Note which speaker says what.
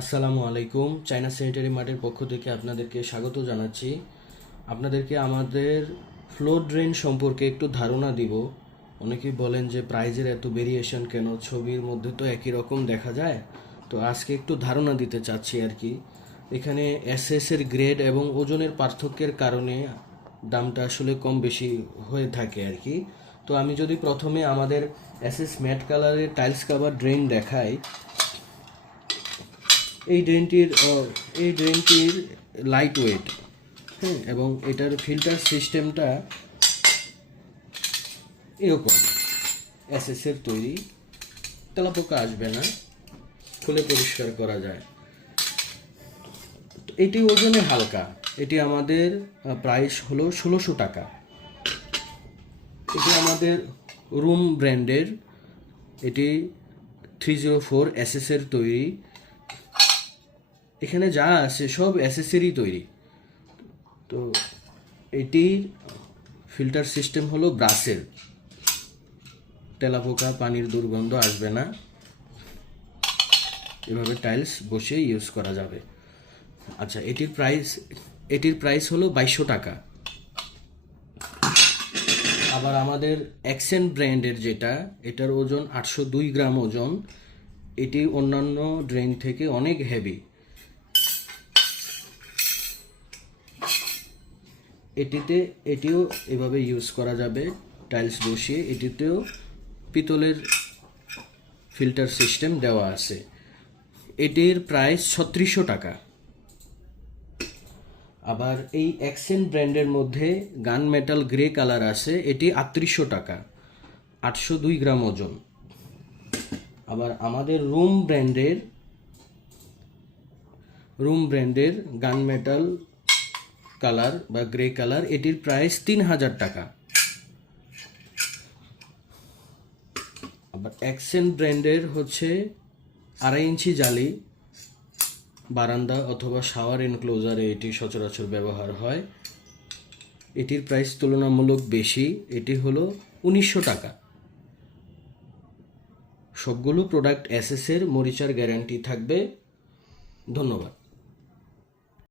Speaker 1: আসসালামু আলাইকুম। China sanitary মার্টের পক্ষ থেকে আপনাদেরকে স্বাগত জানাচ্ছি। আপনাদেরকে আমাদের ফ্লোর ড্রেন সম্পর্কে একটু ধারণা দিব। অনেকেই বলেন যে প্রাইজের এত ভেরিয়েশন কেন? ছবির মধ্যে তো একই রকম দেখা যায়। তো আজকে একটু ধারণা দিতে চাচ্ছি আর কি। এখানে এসএস এর গ্রেড এবং ওজনের পার্থক্যের কারণে দামটা আসলে কম বেশি হয়ে থাকে আর কি। তো আমি যদি প্রথমে আমাদের এসএস ম্যাট কালারের টাইলস কাভার ড্রেন দেখাই এই ড্রেনটির এই ড্রেনটির লাইট ওয়েট হ্যাঁ এবং এটার ফিল্টার সিস্টেমটা এরকম। এসএসের তৈরি। তেলাপোকা আসবে না। খুলে পরিষ্কার করা যায়। এটি ওজনে হালকা। এটি আমাদের প্রাইস হলো ষোলোশো টাকা। এটি আমাদের রুম ব্র্যান্ডের এটি থ্রি জিরো ফোর এসএসের তৈরি। এখানে যা আছে সব অ্যাসেসরি তৈরি। তো এটির ফিল্টার সিস্টেম হলো ব্রাসের তেলাপোকা, পানির দুর্গন্ধ আসবে না। এভাবে টাইলস বসে ইউজ করা যাবে। আচ্ছা এটির প্রাইস এটির প্রাইস হলো বাইশশো টাকা। আবার আমাদের অ্যাকসেন্ট ব্র্যান্ডের যেটা, এটার ওজন আটশো দুই গ্রাম ওজন। এটি অন্যান্য ড্রেন থেকে অনেক হেভি এটিতে, এটিও এভাবে ইউজ করা যাবে টাইলস বসিয়ে এটিতেও পিতলের ফিল্টার সিস্টেম দেওয়া আছে। এটির প্রাইস ছত্রিশশো টাকা। আবার এই অ্যাকসেন্ট ব্র্যান্ডের মধ্যে গান মেটাল গ্রে কালার আছে, এটি আটত্রিশশো টাকা, আটশো দুই গ্রাম ওজন। আবার আমাদের রুম ব্র্যান্ডের রুম ব্র্যান্ডের গান মেটাল কালার বা গ্রে কালার, এটির প্রাইস তিন হাজার টাকা। আবার অ্যাকসেন্ট ব্র্যান্ডের হচ্ছে আড়াই ইঞ্চি জালি, বারান্দা অথবা শাওয়ার এনক্লোজারে এটি সচরাচর ব্যবহার হয়। এটির প্রাইস তুলনামূলক বেশি, এটি হলো উনিশশো টাকা। সবগুলো প্রোডাক্ট এসএসের মরিচার গ্যারান্টি থাকবে। ধন্যবাদ।